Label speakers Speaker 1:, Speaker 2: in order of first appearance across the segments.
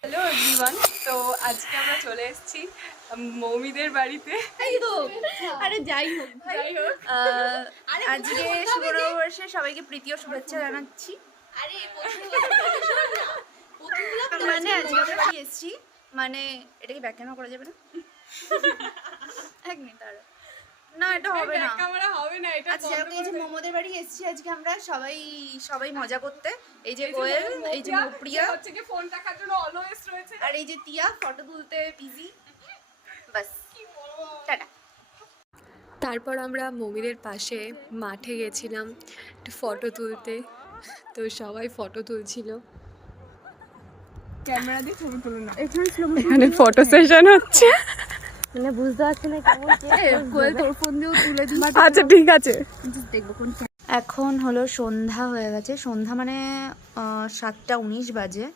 Speaker 1: Hello everyone তো আজকে আমরা চলে এসেছি মৌমিদের বাড়িতে।
Speaker 2: আরে যাই হোক।
Speaker 1: যাই হোক।
Speaker 2: আজকে শুভ নববর্ষে সবাইকে প্রীতি ও শুভেচ্ছা জানাচ্ছি। মানে আজকে আমরা এসেছি মানে এটা কি ক্যামেরা করা যাবে না? এটা হবে না।
Speaker 1: ক্যামেরা হবে না এটা
Speaker 2: আচ্ছা এই যে মোমোদের বাড়ি এসেছি আজকে আমরা সবাই সবাই মজা করতে। এই যে কোয়েল এই যে মপ্রিয়া
Speaker 1: হচ্ছে কি ফোন দেখার জন্য অলওয়েজ রয়েছে।
Speaker 2: আর এই যে তিয়া ফটো তুলতে বিজি বাস। টাটা।
Speaker 3: তারপর আমরা মমিদের পাশে মাঠে গেছিলাম একটু ফটো তুলতে। তো সবাই ফটো তুলছিল।
Speaker 1: ক্যামেরা দিয়ে ছবি তুলো না।
Speaker 3: এখানে ফটো সেশন হচ্ছে।
Speaker 2: মানে বুঝতে পারছি না কেমন তোর ফোন দিয়েও তুলে দিই
Speaker 3: আচ্ছা ঠিক আছে।
Speaker 2: এখন হলো সন্ধ্যা হয়ে গেছে। সন্ধ্যা মানে সাতটা উনিশ বাজে।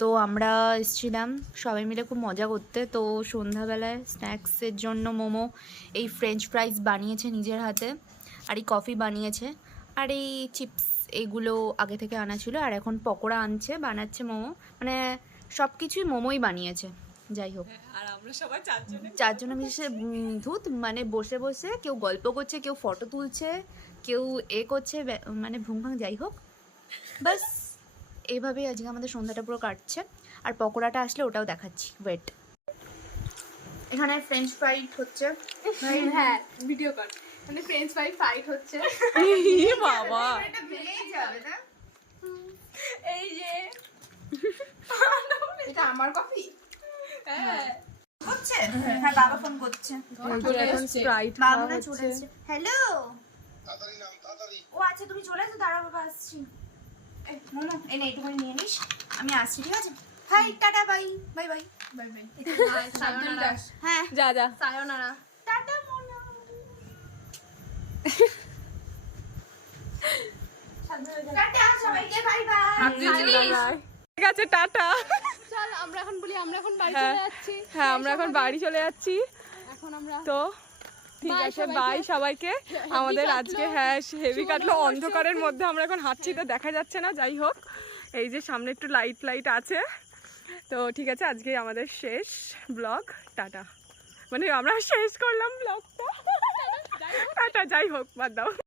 Speaker 2: তো আমরা এসেছিলাম সবাই মিলে খুব মজা করতে। তো সন্ধ্যাবেলায় স্ন্যাক্সের জন্য মোমো এই ফ্রেঞ্চ ফ্রাইস বানিয়েছে নিজের হাতে আর এই কফি বানিয়েছে আর এই চিপস এইগুলো আগে থেকে আনা ছিল আর এখন পকোড়া আনছে বানাচ্ছে মোমো। মানে সব কিছুই মোমোই বানিয়েছে। যাই হোক
Speaker 1: আর আমরা সবাই চারজনে
Speaker 2: চারজনে মিশে ধুত মানে বসে বসে কেউ গল্প করছে কেউ ফটো তুলছে কেউ এ করছে মানে মানে ভুংভাং যাই হোক বাস এইভাবেই আজকে আমাদের সন্ধ্যাটা পুরো কাটছে। আর পকোড়াটা আসলে ওটাও দেখাচ্ছি ওয়েট এখানে ফ্রেঞ্চ ফ্রাইড হচ্ছে।
Speaker 1: হ্যাঁ ভিডিও কর মানে ফ্রেঞ্চ ফ্রাই ফাইট হচ্ছে। বাবা।
Speaker 2: এটা ভেঙেই যাবে না?
Speaker 1: এই যে।
Speaker 2: এটা আমার কফি হচ্ছে হ্যাঁ বাবা ফোন করছে। হয় চলে এসেছে। হ্যালো ও আচ্ছা তুমি চলে এসো দাঁড়া বাবা আসছি। এই, মোমো এই নে এইটুকুনি নিয়ে নিস। আমি আসছি ঠিক আছে? Hi tata bye bye bye
Speaker 1: bye bye
Speaker 2: হ্যাঁ।
Speaker 3: যা যা।
Speaker 1: সায়োনারা।
Speaker 2: টাটা মোনা টাটা সবাইকে বাই বাই
Speaker 3: ঠিক আছে টাটা।
Speaker 4: চল আমরা এখন বলি আমরা এখন বাড়ি
Speaker 3: হ্যাঁ।
Speaker 4: চলে যাচ্ছি।
Speaker 3: হ্যাঁ আমরা এখন বাড়ি চলে যাচ্ছি।
Speaker 4: এখন আমরা
Speaker 3: তো ঠিক আছে বাই সবাইকে। আমাদের আজকে হ্যাঁ হেভি কাটলো। অন্ধকারের মধ্যে আমরা এখন হাঁটছি তো দেখা যাচ্ছে না যাই হোক। এই যে সামনে একটু লাইট লাইট আছে। তো ঠিক আছে আজকে আমাদের শেষ ব্লগ টাটা। মানে আমরা শেষ করলাম ব্লগটা টাটা যাই হোক বাদ দাও।